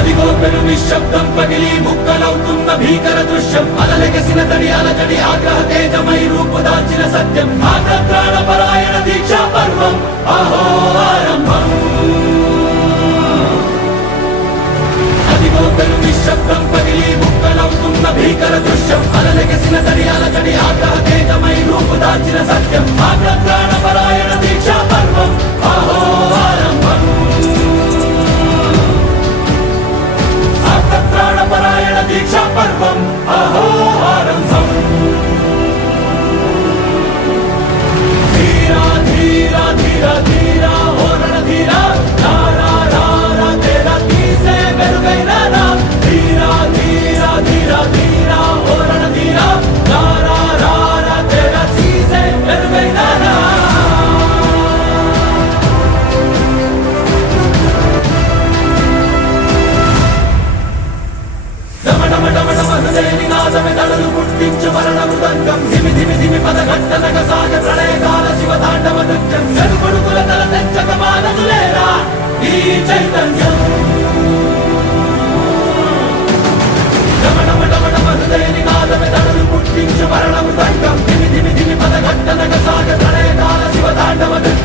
అదిగో పెను నిశ్శబ్దం పగిలి ముక్కలవుతున్న భీకర దృశ్యం అలలెగసిన తడి అలజడి ఆగ్రహ తేజమై రూపుదాల్చిన సత్యం ఆగ్రహ దీక్షా పర్వం అహో ఆరంభం అదిగో పెను నిశ్శబ్దం పగిలి ముక్కలవుతున్న భీకర దృశ్యం అలలెగసిన తడి అలజడి ఆగ్రహ తేజమై రూపుదాల్చిన సత్యం ఆగ్రహ దీక్షా పర్వం అహో ఆరంభం ప్రాణపరాయణ దీక్షా పర్వం అహో ఆరంభం ధీరా ధీరా ధీరా ధీరా ఓరణ ధీరా రారా రారా తేరా తీసే మెరుగైన రా ధీరా ధీరా ధీరా ధీరా ఓరణ ధీరా రారా రారా తేరా తీసే మెరుగైన రా దళలు పుట్టించు మరణ మృదంగం ధిమి ధిమి ధిమి పదఘట్టనగ సాగ ప్రళయకాల శివ తాండవ నృత్యం చెరుకొడుకుల తల తెచ్చక మానదులేరా ఈ చైతన్యం హృదయ నినాదమే దళలు పుట్టించు మరణ మృదంగం ధిమి ధిమి ధిమి పదఘట్టనగ సాగ ప్రళయకాల శివ తాండవ నృత్యం